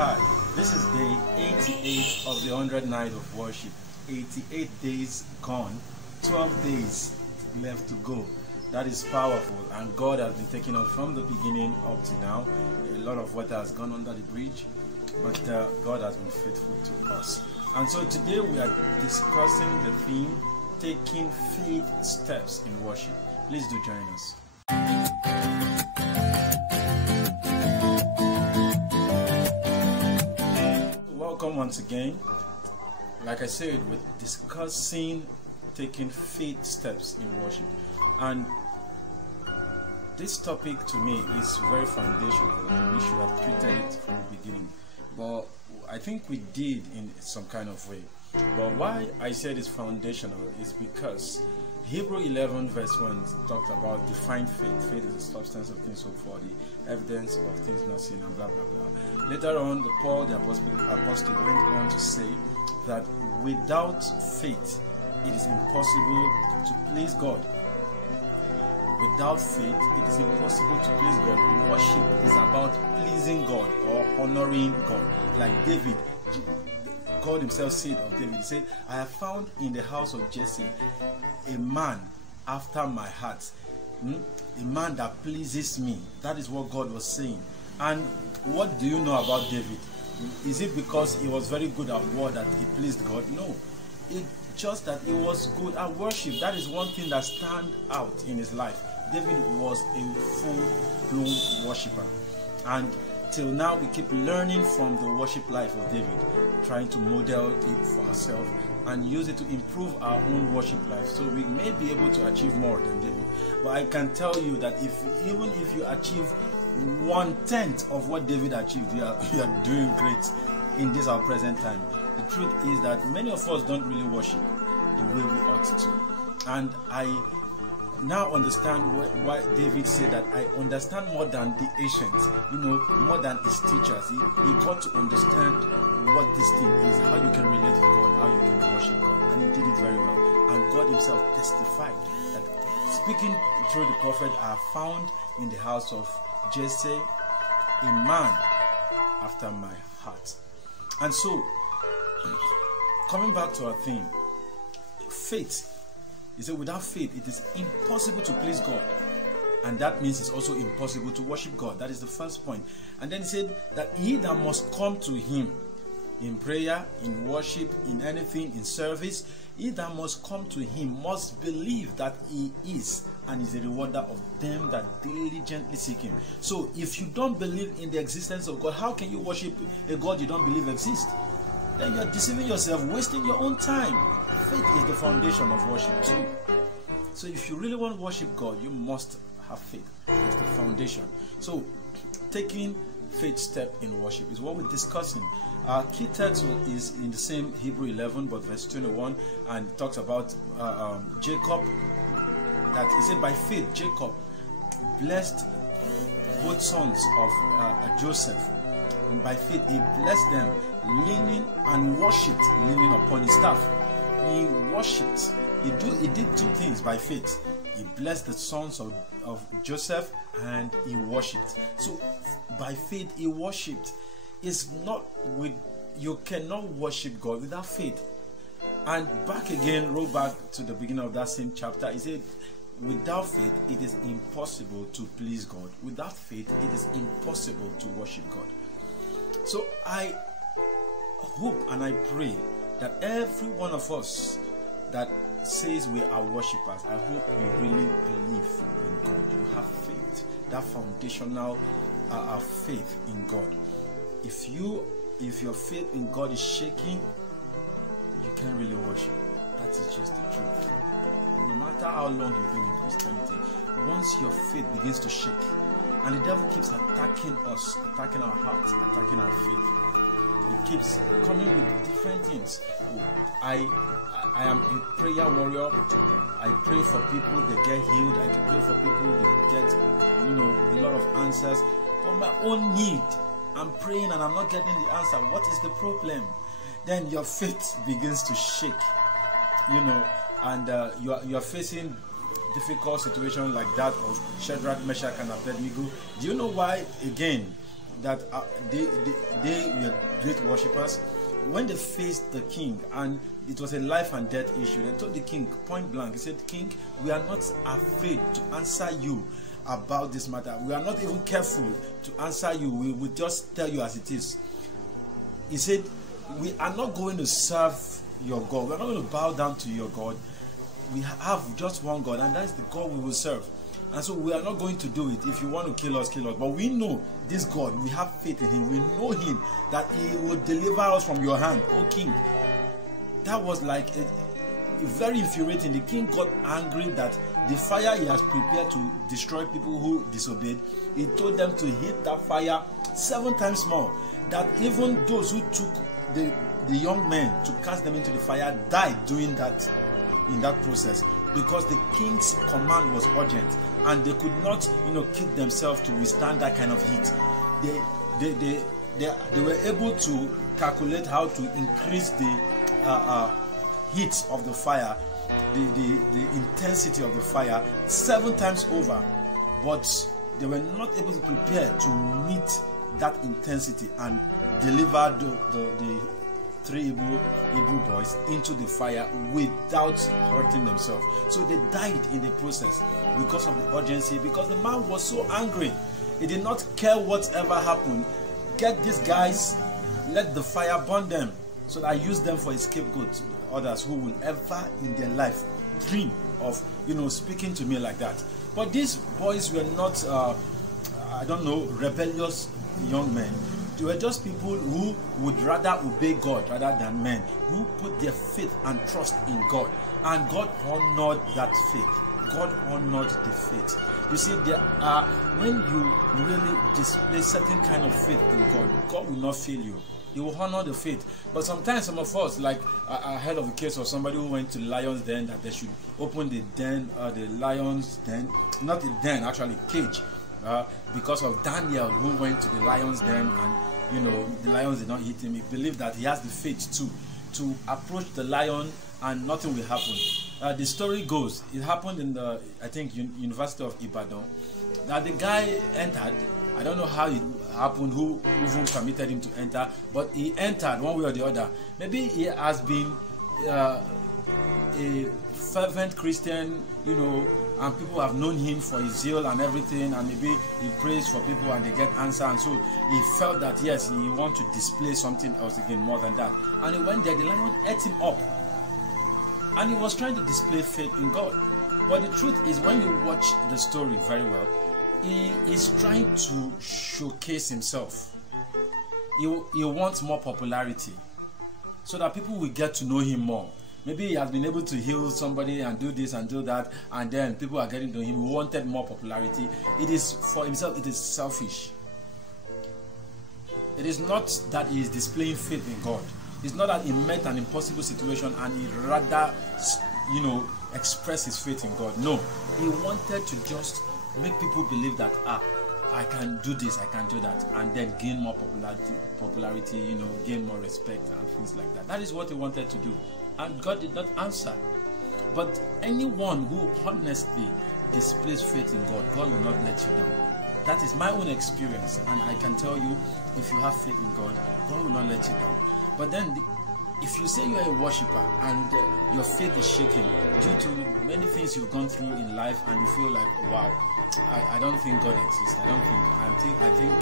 Hi, this is day 88 of the 100 Night of Worship. 88 days gone, 12 days left to go. That is powerful, and God has been taking us from the beginning up to now. A lot of water has gone under the bridge, but God has been faithful to us. And so today we are discussing the theme, taking faith steps in worship. Please do join us. Welcome once again. Like I said, we're discussing taking faith steps in worship, and this topic to me is very foundational, and we should have treated it from the beginning, but I think we did in some kind of way. But why I said it's foundational is because Hebrews 11 verse 1 talked about defined faith. Faith is the substance of things hoped for, the evidence of things not seen, and blah blah blah. Later on, Paul the apostle went on to say that without faith it is impossible to please God. Without faith it is impossible to please God. Worship is about pleasing God or honoring God. Like David, God himself said of David, he said, I have found in the house of Jesse a man after my heart, a man that pleases me. That is what God was saying. And what do you know about David? Is it because he was very good at war that he pleased God? No, it's just that he was good at worship. That is one thing that stands out in his life. David was a full-blown worshiper, and till now we keep learning from the worship life of David, trying to model it for ourselves and use it to improve our own worship life, so we may be able to achieve more than David. But I can tell you that even if you achieve 1/10 of what David achieved, you are doing great in this our present time. The truth is that many of us don't really worship the way we ought to, and I now understand why David said that I understand more than the ancients, more than his teachers. He got to understand what this thing is, how you can relate to God, how you can worship God, and he did it very well. And God himself testified that, speaking through the prophet, I have found in the house of Jesse a man after my heart. And so, coming back to our theme, faith. He said, without faith, it is impossible to please God. And that means it's also impossible to worship God. That is the first point. And then he said that he that must come to him in prayer, in worship, in anything, in service, he that must come to him must believe that he is, and is a rewarder of them that diligently seek him. So if you don't believe in the existence of God, how can you worship a God you don't believe exists? Then you're deceiving yourself, wasting your own time. Faith is the foundation of worship too. So if you really want to worship God, you must have faith. It's the foundation. So taking faith step in worship is what we're discussing. Our key text is in the same Hebrew 11 but verse 21, and it talks about Jacob. That he said, by faith Jacob blessed both sons of Joseph. And by faith he blessed them, leaning and worshipped, leaning upon his staff. He worshipped. He did two things by faith. He blessed the sons of Joseph, and he worshipped. So by faith he worshipped. It's not with, you cannot worship God without faith. And back again, roll back to the beginning of that same chapter. He said, without faith it is impossible to please God. Without faith it is impossible to worship God. So I hope and I pray that every one of us that says we are worshippers, I hope you really believe in God. You have faith, that foundational faith in God. If your faith in God is shaking, you can't really worship. That is just the truth. No matter how long you've been in Christianity, once your faith begins to shake, and the devil keeps attacking us, attacking our hearts, attacking our faith, he keeps coming with different things. Oh, I am a prayer warrior. I pray for people, they get healed. I pray for people, they get a lot of answers. For my own need, I'm praying and I'm not getting the answer. What is the problem? Then your faith begins to shake, and you are facing difficult situation like that of Shadrach, Meshach, and Abednego. Do you know why? Again, that they were great worshippers, when they faced the king and it was a life and death issue, they told the king point blank, he said, "King, we are not afraid to answer you about this matter. We are not even careful to answer you. We will just tell you as it is." He said, "We are not going to serve your God. We are not going to bow down to your God. We have just one God, and that is the God we will serve. And so we are not going to do it. If you want to kill us, kill us. But we know this God. We have faith in him. We know him, that he will deliver us from your hand, O king." That was like very infuriating. The king got angry that the fire he has prepared to destroy people who disobeyed, he told them to hit that fire 7 times more. That even those who took the young men to cast them into the fire died doing that, in that process, because the king's command was urgent and they could not, keep themselves to withstand that kind of heat. They were able to calculate how to increase the heat of the fire, the intensity of the fire 7 times over, but they were not able to prepare to meet that intensity and deliver the 3 Hebrew boys into the fire without hurting themselves. So they died in the process because of the urgency, because the man was so angry. He did not care whatever happened. Get these guys, let the fire burn them, so that I use them for a scapegoat. Others who will ever in their life dream of speaking to me like that. But these boys were not rebellious young men. They were just people who would rather obey God rather than men, who put their faith and trust in God, and God honored that faith. God honored the faith. You see, when you really display certain kind of faith in God, God will not fail you. He will honor the faith. But sometimes some of us, like I heard of a case of somebody who went to the lion's den, that they should open the den, the lion's den, not the den, actually cage, because of Daniel, who went to the lion's den and the lions did not eat him. He believed that he has the faith to approach the lion and nothing will happen. The story goes, it happened in the, I think, University of Ibadan, that the guy entered. I don't know how it happened, who even permitted him to enter, but he entered one way or the other. Maybe he has been a fervent Christian, and people have known him for his zeal and everything, and maybe he prays for people and they get answer, and so he felt that yes, he wants to display something else again more than that. And he went there, the lion ate him up, and he was trying to display faith in God. But the truth is, when you watch the story very well, he is trying to showcase himself. He wants more popularity so that people will get to know him more. Maybe he has been able to heal somebody and do this and do that, and then people are getting to him. He wanted more popularity. It is for himself. It is selfish. It is not that he is displaying faith in God. It's not that he met an impossible situation and he rather, express his faith in God. No, he wanted to just make people believe that I can do this, I can do that, and then gain more popularity, gain more respect and things like that. That is what he wanted to do, and God did not answer. But anyone who honestly displays faith in God, God will not let you down. That is my own experience, and I can tell you, if you have faith in God, God will not let you down. But then, if you say you are a worshiper and your faith is shaken due to many things you've gone through in life, and you feel like, wow, I don't think God exists. I think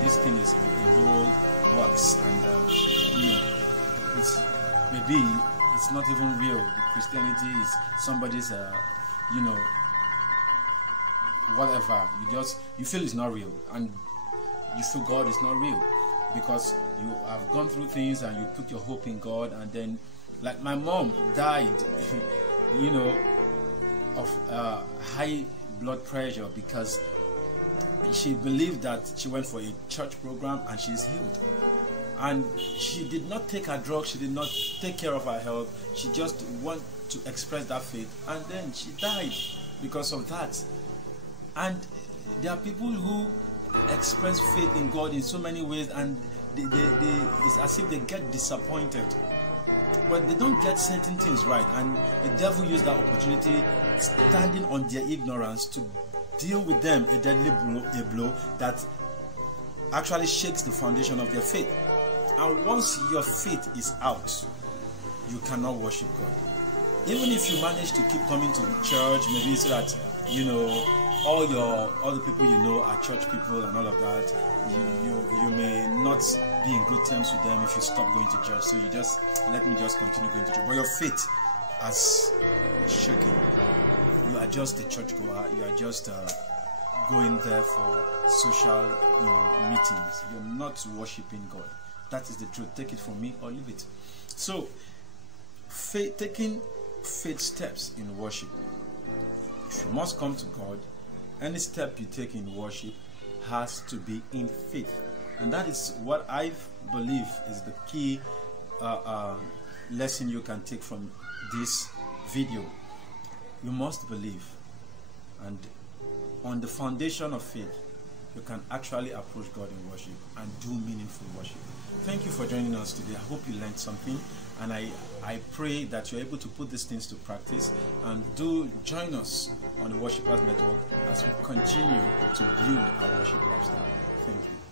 this thing is the whole works, and it's maybe it's not even real. Christianity is somebody's whatever. You feel it's not real, and you feel God is not real because you have gone through things and you put your hope in God, and then, like my mom died, of high blood pressure because she believed that she went for a church program and she's healed, and she did not take her drugs, she did not take care of her health, she just wanted to express that faith, and then she died because of that. And there are people who express faith in God in so many ways, and it's as if they get disappointed, but they don't get certain things right, and the devil used that opportunity, standing on their ignorance, to deal with them a deadly blow that actually shakes the foundation of their faith. And once your faith is out, you cannot worship God. Even if you manage to keep coming to church, maybe so that all the people you know are church people and all of that, you may not be in good terms with them if you stop going to church. So you just let me just continue going to church. But your faith has shaken. You are just a churchgoer. You are just going there for social meetings. You're not worshiping God. That is the truth. Take it from me or leave it. So taking faith steps in worship. If you must come to God, any step you take in worship has to be in faith. And that is what I believe is the key lesson you can take from this video. You must believe, and on the foundation of faith, you can actually approach God in worship and do meaningful worship. Thank you for joining us today. I hope you learned something, and I pray that you're able to put these things to practice, and do join us on the Worshipers Network as we continue to build our worship lifestyle. Thank you.